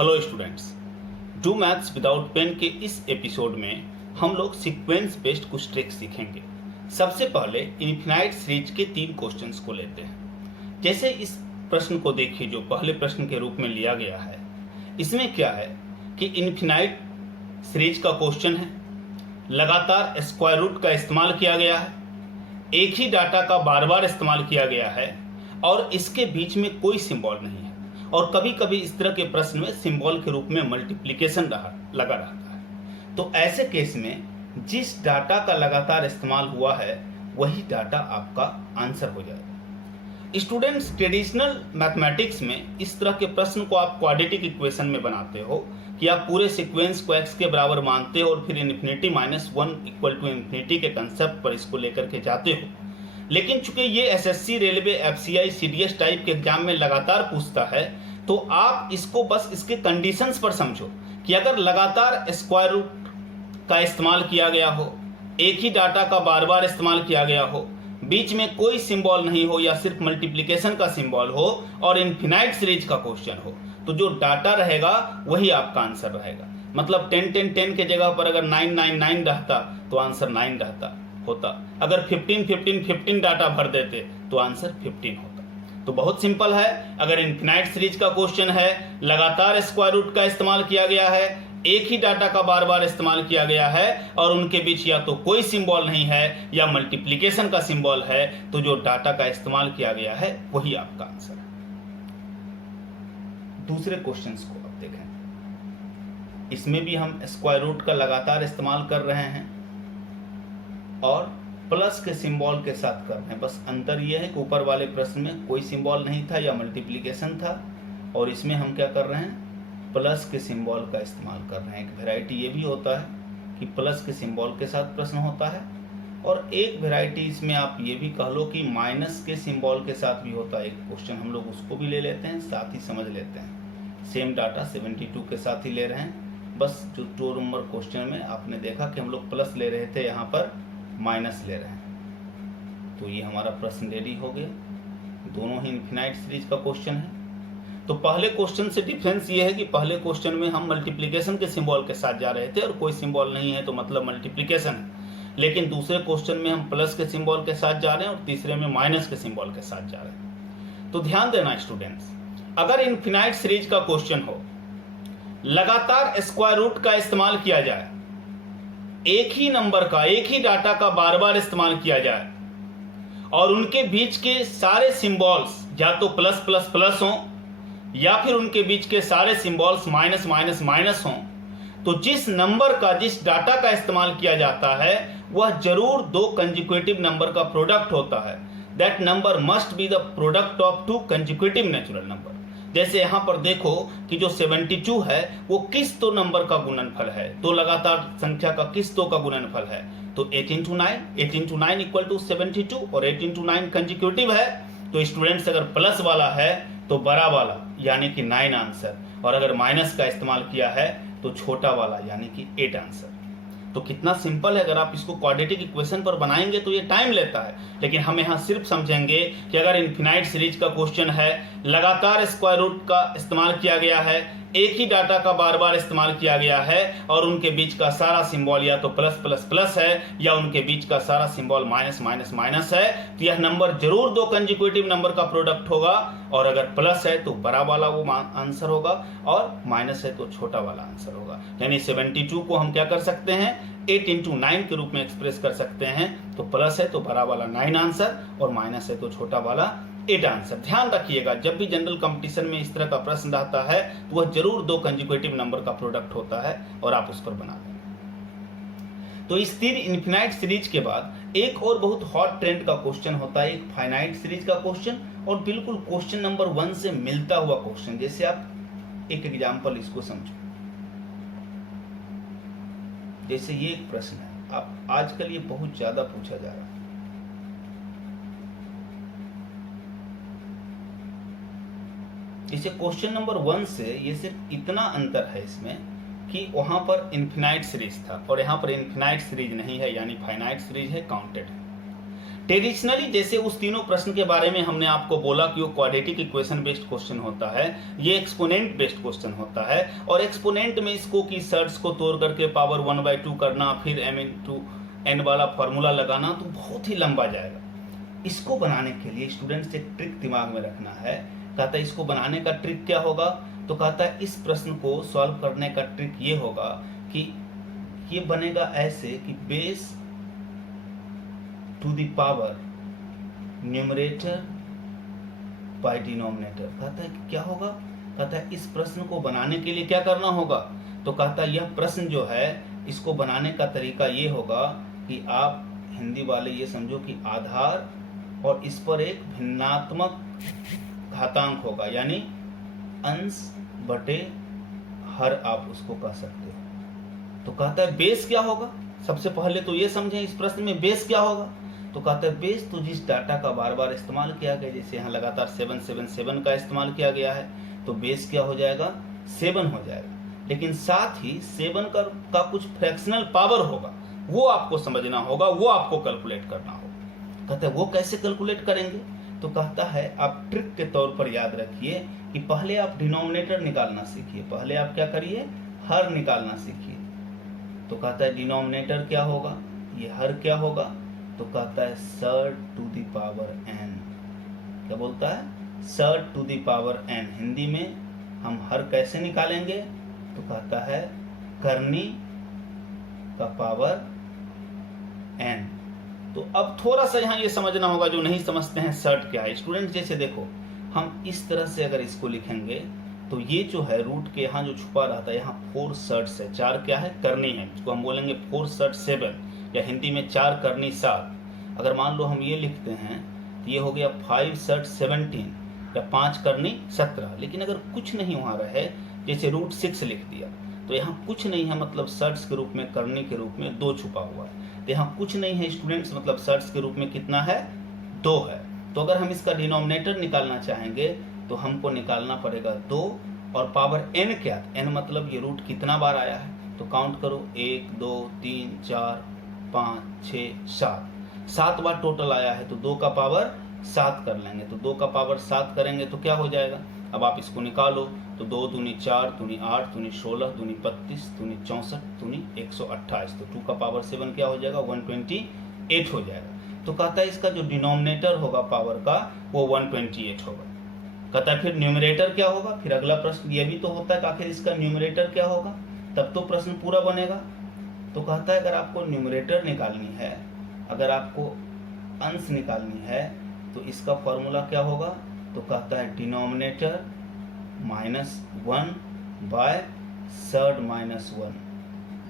Hello students, do maths without pain के इस episode में हम लोग सीक्वेंस बेस्ड कुछ ट्रिक्स सीखेंगे। सबसे पहले इन्फिनाइट सीरीज के 3 क्वेश्चंस को लेते हैं। जैसे इस प्रश्न को देखिए जो पहले प्रश्न के रूप में लिया गया है। इसमें क्या है कि इन्फिनाइट सीरीज का क्वेश्चन है, लगातार स्क्वायर रूट का इस्तेमाल किया गया है, एक ही डाटा का बार बार इस्तेमाल किया गया है और इसके बीच में कोई सिंबल नहीं है। और कभी कभी इस तरह के प्रश्न में सिंबल के रूप में मल्टीप्लिकेशन लगा रहता है। तो ऐसे केस में जिस डाटा का लगातार इस्तेमाल हुआ है वही डाटा आपका आंसर हो जाएगा। स्टूडेंट्स, ट्रेडिशनल मैथमेटिक्स में इस तरह के प्रश्न को आप क्वाड्रेटिक इक्वेशन में बनाते हो कि आप पूरे सीक्वेंस को x के बराबर मानते हो और फिर infinity minus 1 equal to infinity के कंसेप्ट पर इसको लेकर के जाते हो। लेकिन चूंकि ये SSC, railway, FCI, CDS type के एग्जाम में लगातार पूछता है, तो आप इसको बस इसके कंडीशंस पर समझो कि अगर लगातार स्क्वायर रूट का इस्तेमाल किया गया हो, एक ही डाटा का बार बार इस्तेमाल किया गया हो, बीच में कोई सिंबल नहीं हो या सिर्फ मल्टीप्लिकेशन का सिंबल हो और इन्फिनाइट सीरीज का क्वेश्चन हो, तो जो डाटा रहेगा वही आपका आंसर रहेगा। मतलब 10 10 10 के जगह पर अगर 9 9 9 रहता तो आंसर 9 रहता होता। अगर 15 15 15 डाटा भर देते तो आंसर 15 होता। तो बहुत सिंपल है। अगर इन्फिनाइट सीरीज का क्वेश्चन है, लगातार स्क्वायर रूट का इस्तेमाल किया गया है, एक ही डाटा का बार बार इस्तेमाल किया गया है और उनके बीच या तो कोई सिंबल नहीं है या मल्टीप्लिकेशन का सिंबल है, तो जो डाटा का इस्तेमाल किया गया है वही आपका आंसर है। दूसरे क्वेश्चंस को अब देखें। इसमें भी हम स्क्वायर रूट का लगातार इस्तेमाल कर रहे हैं और प्लस के सिंबल के साथ कर रहे हैं। बस अंतर यह है कि ऊपर वाले प्रश्न में कोई सिंबल नहीं था या मल्टीप्लिकेशन था और इसमें हम क्या कर रहे हैं, प्लस के सिंबल का इस्तेमाल कर रहे हैं। एक वैरायटी ये भी होता है कि प्लस के सिंबल के साथ प्रश्न होता है और एक वैरायटी इसमें आप ये भी कह लो कि माइनस के सिंबल के साथ भी होता है। एक क्वेश्चन हम लोग उसको भी ले लेते हैं, साथ ही समझ लेते हैं। सेम डाटा 72 के साथ ही ले रहे हैं। बस जो 2 नंबर क्वेश्चन में आपने देखा कि हम लोग प्लस ले रहे थे, यहाँ पर माइनस ले रहे हैं। तो ये हमारा प्रश्न रेडी हो गया। दोनों ही इन्फिनाइट सीरीज का क्वेश्चन है। तो पहले क्वेश्चन से डिफरेंस ये है कि पहले क्वेश्चन में हम मल्टीप्लिकेशन के सिंबल के साथ जा रहे थे और कोई सिंबल नहीं है तो मतलब मल्टीप्लिकेशन है। लेकिन दूसरे क्वेश्चन में हम प्लस के सिंबल के साथ जा रहे हैं और तीसरे में माइनस के सिंबल के साथ जा रहे हैं। तो ध्यान देना स्टूडेंट्स, अगर इन्फिनाइट सीरीज का क्वेश्चन हो, लगातार स्क्वायर रूट का इस्तेमाल किया जाए, एक ही नंबर का, एक ही डाटा का बार बार इस्तेमाल किया जाए और उनके बीच के सारे सिंबल्स या तो प्लस प्लस प्लस हों या फिर उनके बीच के सारे सिंबल्स माइनस माइनस माइनस हों, तो जिस नंबर का, जिस डाटा का इस्तेमाल किया जाता है वह जरूर 2 कंसेक्यूटिव नंबर का प्रोडक्ट होता है। That number must be the product of 2 consecutive natural number. जैसे यहाँ पर देखो कि जो 72 है वो किस 2 नंबर का गुणनफल है, 2 लगातार संख्या का किस 2 का गुणनफल है। तो 8 into 9, 8 into 9 इक्वल टू 72 और 8 into 9 कंसेक्यूटिव है। तो स्टूडेंट्स, अगर प्लस वाला है तो बड़ा वाला यानी कि 9 आंसर, और अगर माइनस का इस्तेमाल किया है तो छोटा वाला यानी कि 8 आंसर। तो कितना सिंपल है। अगर आप इसको क्वाड्रेटिक इक्वेशन पर बनाएंगे तो ये टाइम लेता है, लेकिन हम यहाँ सिर्फ समझेंगे कि अगर इन्फिनाइट सीरीज का क्वेश्चन है, लगातार स्क्वायर रूट का इस्तेमाल किया गया है, एक ही डाटा का बार बार इस्तेमाल किया गया है और उनके बीच का सारा सिंबल या तो प्लस प्लस प्लस है या उनके बीच का सारा सिंबल माइनस माइनस माइनस है, तो यह नंबर जरूर 2 कंसेक्यूटिव नंबर का प्रोडक्ट होगा। और अगर प्लस है तो बड़ा वाला वो आंसर होगा और माइनस है तो छोटा वाला आंसर होगा। यानी 72 को हम क्या कर सकते हैं, 8 into 9 के रूप में एक्सप्रेस कर सकते हैं। तो प्लस है तो बड़ा वाला 9 आंसर और माइनस है तो छोटा वाला 8 आंसर। ध्यान रखिएगा, जब भी जनरल कंपटीशन में इस तरह का प्रश्न रहता है तो वह जरूर 2 कंसेक्यूटिव नंबर का प्रोडक्ट होता है और आप उस पर बना देंगे। तो इस 3 इन्फिनाइट सीरीज के बाद एक और बहुत हॉट ट्रेंड का क्वेश्चन होता है, एक फाइनाइट सीरीज का क्वेश्चन और बिल्कुल क्वेश्चन नंबर 1 से मिलता हुआ क्वेश्चन। जैसे आप एक एग्जाम्पल इसको समझो। जैसे ये एक प्रश्न है, आप आजकल ये बहुत ज्यादा पूछा जा रहा है। इसे क्वेश्चन नंबर 1 से ये सिर्फ इतना अंतर है इसमें कि वहां पर इन्फिनाइट सीरीज था और यहाँ पर इन्फिनाइट सीरीज नहीं है, यानी फाइनाइट सीरीज है, काउंटेड है। ट्रेडिशनली जैसे उस तीनों प्रश्न के बारे में हमने आपको बोला कि वो क्वाड्रेटिक इक्वेशन बेस्ड क्वेश्चन होता है, ये एक्सपोनेंट बेस्ड क्वेश्चन होता है, और एक्सपोनेंट में इसको की सर्ट्स को तोड़ करके पावर 1/2 करना, फिर m/n वाला फॉर्मूला लगाना, तो बहुत ही लंबा जाएगा। इसको बनाने के लिए स्टूडेंट्स एक ट्रिक दिमाग में रखना है। कहता है इसको बनाने का ट्रिक क्या होगा, तो कहता है इस प्रश्न को सॉल्व करने का ट्रिक ये होगा कि ये बनेगा ऐसे कि base to the power numerator by denominator. कहता है कि क्या होगा, कहता है इस प्रश्न को बनाने के लिए क्या करना होगा, तो कहता है यह प्रश्न जो है इसको बनाने का तरीका ये होगा कि आप हिंदी वाले ये समझो कि आधार और इस पर एक भिन्नात्मक घातांक होगा, यानी अंश बटे हर आप उसको कह सकते हो। तो कहता है बेस क्या होगा, सबसे पहले तो ये समझें इस प्रश्न में बेस क्या होगा। तो कहता है बेस तो जिस डाटा का बार बार इस्तेमाल किया गया, जैसे यहाँ लगातार 777 का इस्तेमाल किया गया है, तो बेस क्या हो जाएगा, 7 हो जाएगा। लेकिन साथ ही 7 का कुछ फ्रैक्शनल पावर होगा, वो आपको समझना होगा, वो आपको कैलकुलेट करना होगा। कहता है वो कैसे कैलकुलेट करेंगे, तो कहता है आप ट्रिक के तौर पर याद रखिए कि पहले आप डिनोमिनेटर निकालना सीखिए, पहले आप क्या करिए, हर निकालना सीखिए। तो कहता है डिनोमिनेटर क्या होगा, ये हर क्या होगा, तो कहता है surd to the power n। क्या बोलता है, surd to the power n। Hindi में हम हर कैसे निकालेंगे, तो कहता है करनी का पावर n। तो अब थोड़ा सा यहाँ ये समझना होगा, जो नहीं समझते हैं सर्ट क्या है स्टूडेंट। जैसे देखो हम इस तरह से अगर इसको लिखेंगे तो ये जो है रूट के यहाँ जो छुपा रहता है, यहाँ 4 सर्ट्स है, 4 क्या है, करनी है, इसको हम बोलेंगे 4 सर्ट 7, या हिंदी में 4 करनी 7। अगर मान लो हम ये लिखते हैं तो ये हो गया 5 सर्ट 17, या 5 करनी 17। लेकिन अगर कुछ नहीं वहाँ रहे, जैसे रूट 6 लिख दिया, तो यहाँ कुछ नहीं है, मतलब सर्ट्स के रूप में, करनी के रूप में 2 छुपा हुआ है। तो यहाँ कुछ नहीं है स्टूडेंट्स, मतलब सर्ट्स के रूप में कितना है, 2 है। तो अगर हम इसका डिनोमिनेटर निकालना चाहेंगे तो हमको निकालना पड़ेगा 2, और पावर n क्या, n मतलब ये रूट कितना बार आया है, तो काउंट करो 1 2 3 4 5 6 7 बार टोटल आया है, तो 2 का पावर 7 कर लेंगे। तो 2 का पावर 7 करेंगे तो क्या हो जाएगा, अब आप इसको निकालो, तो 2 दूनी 4, दूनी 8, दूनी 16, दूनी 32, दूनी 64, दूनी 128, तो 2 का पावर 7 क्या हो जाएगा, 128 हो जाएगा। तो कहता है इसका जो डिनोमिनेटर होगा पावर का, वो 128 होगा। कहता है फिर न्यूमरेटर क्या होगा, फिर अगला प्रश्न ये भी तो होता है कि आखिर इसका न्यूमरेटर क्या होगा, तब तो प्रश्न पूरा बनेगा। तो कहता है अगर आपको न्यूमरेटर निकालनी है, अगर आपको अंश निकालनी है, तो इसका फॉर्मूला क्या होगा, तो कहता है डिनोमिनेटर -1 बाय सर्ड -1।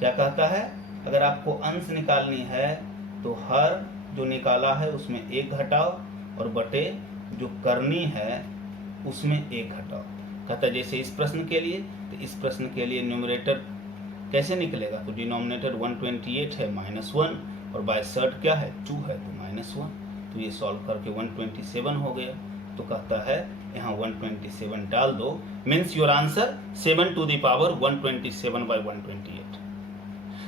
क्या कहता है, अगर आपको अंश निकालनी है तो हर जो निकाला है उसमें 1 घटाओ, और बटे जो करनी है उसमें 1 घटाओ। कहता है जैसे इस प्रश्न के लिए, तो इस प्रश्न के लिए न्यूमरेटर कैसे निकलेगा, तो डिनोमिनेटर 128 है -1, और बाय सर्ड क्या है, 2 है, तो -1। तो ये सॉल्व करके 127 हो गया। तो कहता है यहाँ 127 डाल दो, means your answer 7 to the power 127/128।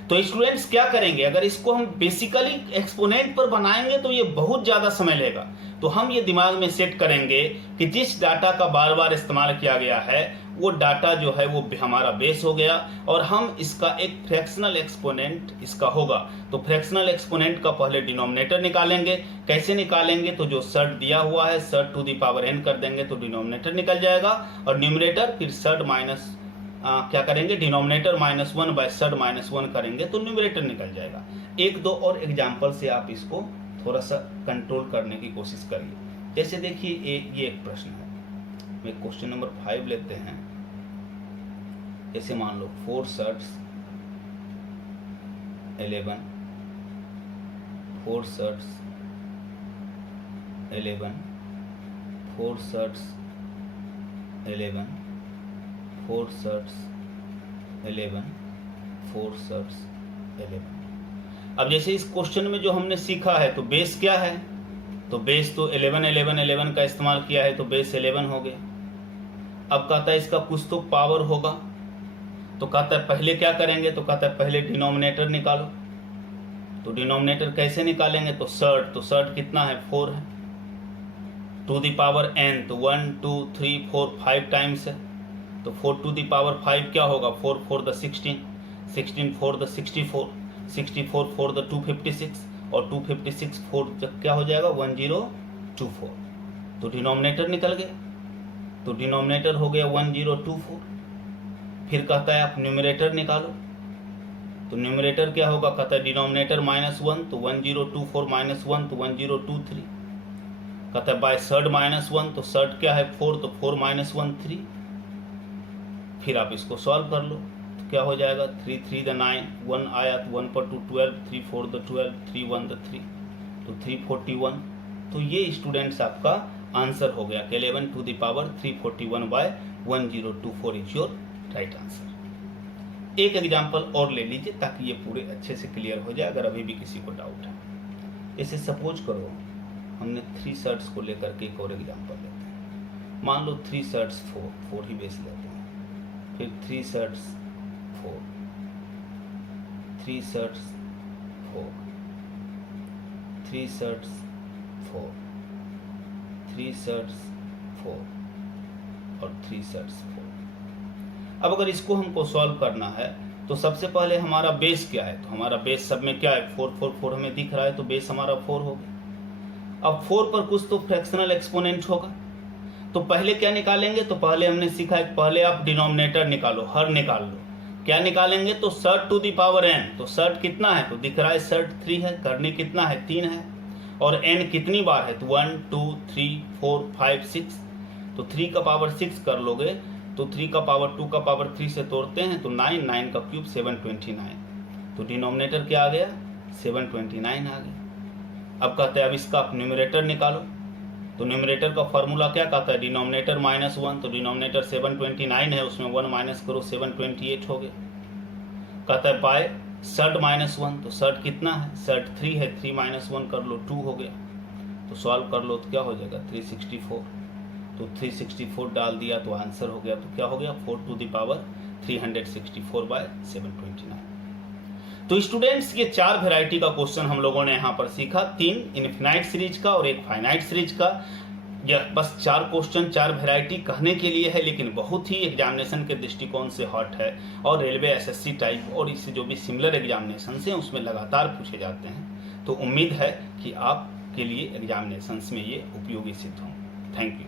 तो स्टूडेंट्स क्या करेंगे, अगर इसको हम बेसिकली एक्सपोनेंट पर बनाएंगे तो ये बहुत ज़्यादा समय लेगा। तो हम ये दिमाग में सेट करेंगे कि जिस डाटा का बार बार इस्तेमाल किया गया है वो डाटा जो है वो हमारा बेस हो गया, और हम इसका एक फ्रैक्शनल एक्सपोनेंट इसका होगा। तो फ्रैक्शनल एक्सपोनेंट का पहले डिनोमिनेटर निकालेंगे। कैसे निकालेंगे, तो जो सर्ट दिया हुआ है surd to the power n कर देंगे तो डिनोमिनेटर निकल जाएगा, और न्यूमरेटर फिर सर्ट माइनस क्या करेंगे, डिनोमिनेटर -1 बाय सर्ट -1 करेंगे तो न्यूमरेटर निकल जाएगा। 1-2 और एग्जाम्पल से आप इसको थोड़ा सा कंट्रोल करने की कोशिश करिए। जैसे देखिए ये एक प्रश्न है, मैं क्वेश्चन नंबर 5 लेते हैं। जैसे मान लो 4 surds 11, 4 surds 11, 4 surds 11, 4 surds 11, 4 surds 11। अब जैसे इस क्वेश्चन में जो हमने सीखा है, तो बेस क्या है, तो बेस तो 11 11 11 का इस्तेमाल किया है, तो बेस 11 हो गया। अब कहता है इसका कुछ तो पावर होगा, तो कहता है पहले क्या करेंगे, तो कहता है पहले डिनोमिनेटर निकालो। तो डिनोमिनेटर कैसे निकालेंगे, तो सर्ट कितना है 4 है, टू द पावर n तो 1 2 3 4 5 टाइम्स है, तो 4 टू द पावर 5 क्या होगा, 4 4 द 16, 16 4 द 64, 64 4 द 256 और 256 4 क्या हो जाएगा 1024, तो डिनोमिनेटर निकल गया, तो डिनोमिनेटर हो गया 1024। फिर कहता है आप न्यूमरेटर निकालो, तो न्यूमरेटर क्या होगा, कहता है डिनोमिनेटर -1 तो 1024 -1 तो 1023, कहता है बाय सर्ड -1 तो सर्ड क्या है 4 तो 4 -1 3। फिर आप इसको सॉल्व कर लो तो क्या हो जाएगा 3 3 द 9, 1 आया तो 1 पर 2 12, 3 4 द 12, 3 1 द 3 तो 341। तो ये स्टूडेंट्स आपका आंसर हो गया कि 11 to the power 341 by 1024 is your right answer. एक एग्जाम्पल और ले लीजिए ताकि ये पूरे अच्छे से क्लियर हो जाए अगर अभी भी किसी को डाउट है। इसे सपोज करो हमने 3 शर्ट्स को लेकर के एक और एग्जाम्पल लेते हैं, मान लो 3 शर्ट्स 4 ही बेस लेते हैं, फिर 3 शर्ट्स 4, 3 शर्ट्स 4, 3 शर्ट्स 4, 3 शर्ट्स 4 और 3 शर्ट्स 4। अब अगर इसको हमको सॉल्व करना है तो सबसे पहले हमारा बेस क्या है, तो हमारा बेस सब में क्या है 4 4 4 हमें दिख रहा है, तो बेस हमारा 4 हो गया। अब 4 पर कुछ तो फ्रैक्शनल एक्सपोनेंट होगा, तो पहले क्या निकालेंगे, तो पहले हमने सीखा है पहले आप डिनोमिनेटर निकालो, हर निकाल लो। क्या निकालेंगे, तो surd to the power n, तो सर्ट कितना है, तो दिख रहा है सर्ट 3 है, करनी कितना है 3 है, और n कितनी बार है, तो 1 2 3 4 5 6, तो 3 का पावर 6 कर लोगे तो 3 का पावर 2 का पावर 3 से तोड़ते हैं तो 9, 9 का क्यूब 729, तो डिनोमिनेटर क्या आ गया 729 आ गया। अब कहते हैं अब इसका आप न्यूमरेटर निकालो, तो न्यूमरेटर का फॉर्मूला क्या कहता है, डिनोमिनेटर -1, तो डिनोमिनेटर 729 है, उसमें 1 माइनस करो 728 हो गया। कहता है बाय सर्ट -1, तो सर्ट कितना है, सर्ट 3 है, 3 - 1 कर लो 2 हो गया, तो सॉल्व कर लो तो क्या हो जाएगा 364, तो 364 डाल दिया तो आंसर हो गया, तो क्या हो गया 4 टू द पावर 364 बाय 729। तो स्टूडेंट्स ये 4 वेराइटी का क्वेश्चन हम लोगों ने यहाँ पर सीखा, 3 इनफिनाइट सीरीज का और 1 फाइनाइट सीरीज का। यह बस 4 क्वेश्चन 4 वेराइटी कहने के लिए है, लेकिन बहुत ही एग्जामिनेशन के दृष्टिकोण से हॉट है और रेलवे एसएससी टाइप और इससे जो भी सिमिलर एग्जामिनेशन हैं उसमें लगातार पूछे जाते हैं। तो उम्मीद है कि आपके लिए एग्जामिनेशन में ये उपयोगी सिद्ध हों। Thank you.